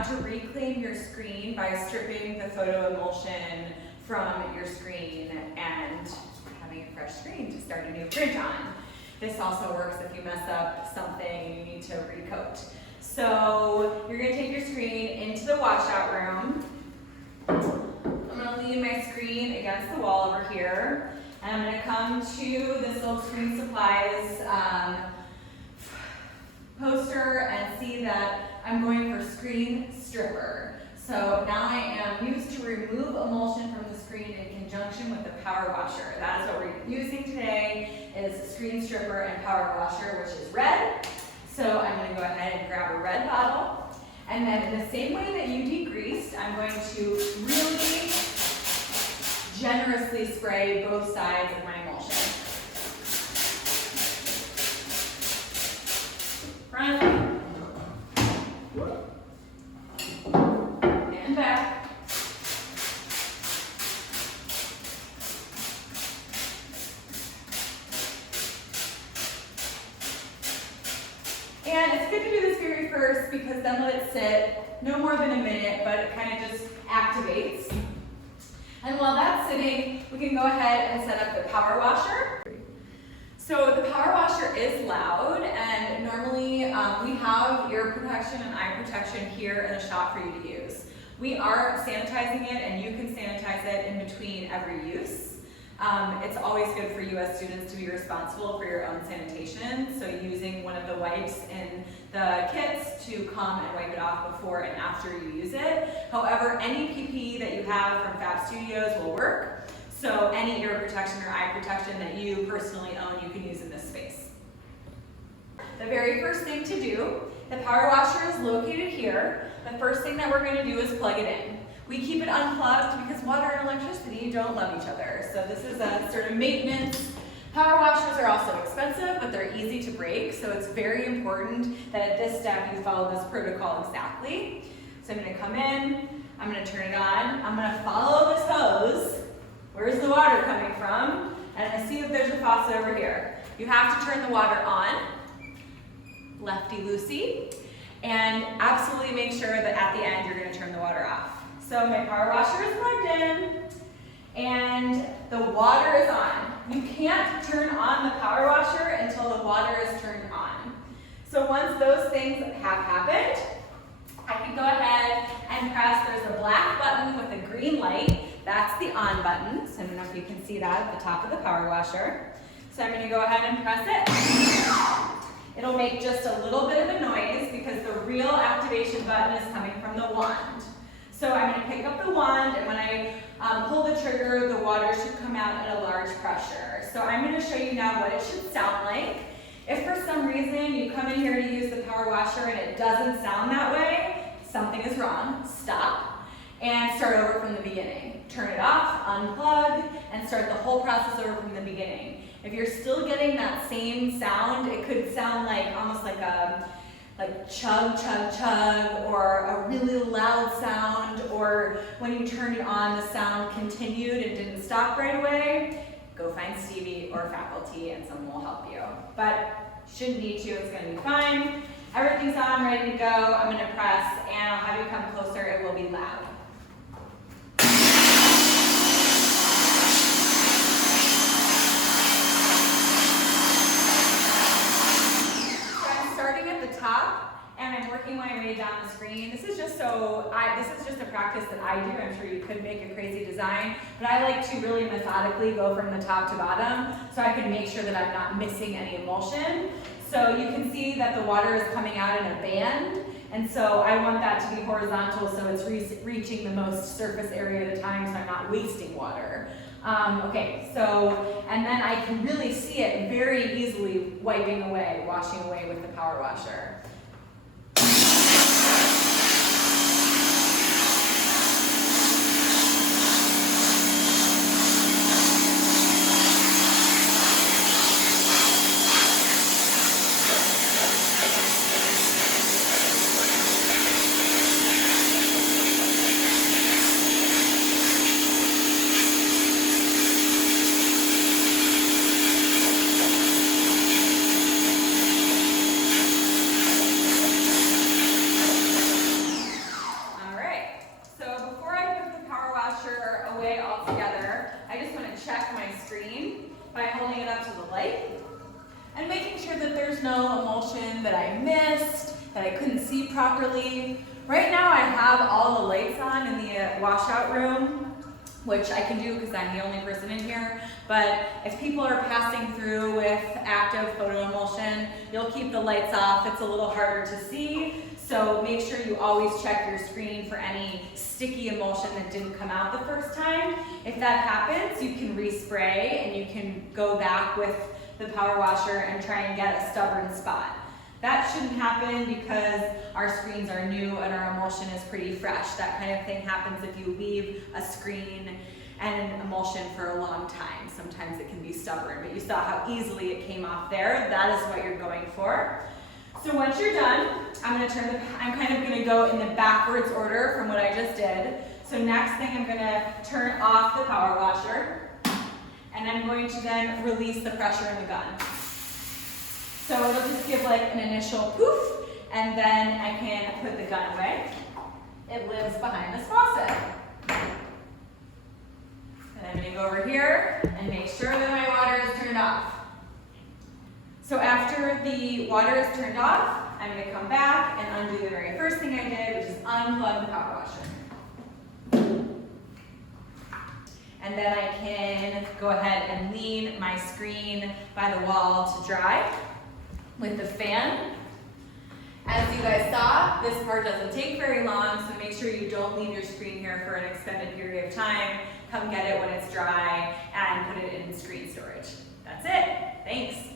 want to reclaim your screen by stripping the photo emulsion from your screen and having a fresh screen to start a new print on. This also works if you mess up something and you need to recoat. So you're going to take your screen into the washout room. I'm going to lean my screen against the wall over here. And I'm going to come to this little Screen Supplies poster and see that I'm going for Screen Stripper. So now I am used to remove emulsion from the screen in conjunction with the power washer. That is what we're using today, is Screen Stripper and power washer, which is red. So I'm going to go ahead and grab a red bottle. And then in the same way that you degreased, I'm going to really generously spray both sides of my emulsion. Front and back. And it's good to do this very first because then let it sit no more than a minute, but it kind of just activates. And while that's sitting, we can go ahead and set up the power washer. So the power washer is loud, and normally we have ear protection and eye protection here in the shop for you to use. We are sanitizing it, and you can sanitize it in between every use. It's always good for you as students to be responsible for your own sanitation, so using one of the wipes in the kits to come and wipe it off before and after you use it. However, any PPE that you have from Fab Studios will work, so any ear protection or eye protection that you personally own, you can use in this space. The very first thing to do, the power washer is located here. The first thing that we're going to do is plug it in. We keep it unplugged because water and electricity don't love each other. So this is a sort of maintenance. Power washers are also expensive, but they're easy to break. So it's very important that at this step you follow this protocol exactly. So I'm going to come in, I'm going to turn it on, I'm going to follow this hose. Where's the water coming from? And I see that there's a faucet over here. You have to turn the water on, lefty-loosey, and absolutely make sure that at the end you're going to turn the water off. So my power washer is plugged in, and the water is on. You can't turn on the power washer until the water is turned on. So once those things have happened, I can go ahead and press, there's a black button with a green light. That's the on button. So I don't know if you can see that at the top of the power washer. So I'm going to go ahead and press it. It'll make just a little bit of a noise because the real activation button is coming from the wand. So I'm going to pick up the wand, and when I pull the trigger, the water should come out at a large pressure. So I'm going to show you now what it should sound like. If for some reason you come in here to use the power washer and it doesn't sound that way, something is wrong. Stop and start over from the beginning. Turn it off, unplug, and start the whole process over from the beginning. If you're still getting that same sound, it could sound like almost like a chug, chug, chug, or a really loud sound, or when you turned it on, the sound continued and didn't stop right away, go find Stevie or faculty and someone will help you. But shouldn't need to, it's gonna be fine. Everything's on, ready to go. I'm gonna press and I'll have you come closer, it will be loud. Top, and I'm working my way down the screen. This is just a practice that I do. I'm sure you could make a crazy design, but I like to really methodically go from the top to bottom so I can make sure that I'm not missing any emulsion. So you can see that the water is coming out in a band, and so I want that to be horizontal so it's reaching the most surface area at a time so I'm not wasting water. And then I can really see it very easily wiping away, washing away with the power washer. there's no emulsion that I missed, that I couldn't see properly. Right now I have all the lights on in the washout room, which I can do because I'm the only person in here. But if people are passing through with active photo emulsion, you'll keep the lights off. It's a little harder to see. So make sure you always check your screen for any sticky emulsion that didn't come out the first time. If that happens, you can respray and you can go back with the power washer and try and get a stubborn spot. That shouldn't happen because our screens are new and our emulsion is pretty fresh. That kind of thing happens if you leave a screen and an emulsion for a long time. Sometimes it can be stubborn, but you saw how easily it came off there. That is what you're going for. So once you're done, I'm kind of gonna go in the backwards order from what I just did. So next thing, I'm gonna turn off the power washer, and I'm going to then release the pressure in the gun. So it'll just give like an initial poof, and then I can put the gun away. It lives behind this faucet. And I'm gonna go over here and make sure that my water is turned off. So after the water is turned off, I'm gonna come back and undo the very first thing I did, which is unplug the power washer. And then I can go ahead and lean my screen by the wall to dry with the fan. As you guys saw, this part doesn't take very long, so make sure you don't leave your screen here for an extended period of time. Come get it when it's dry and put it in screen storage. That's it. Thanks.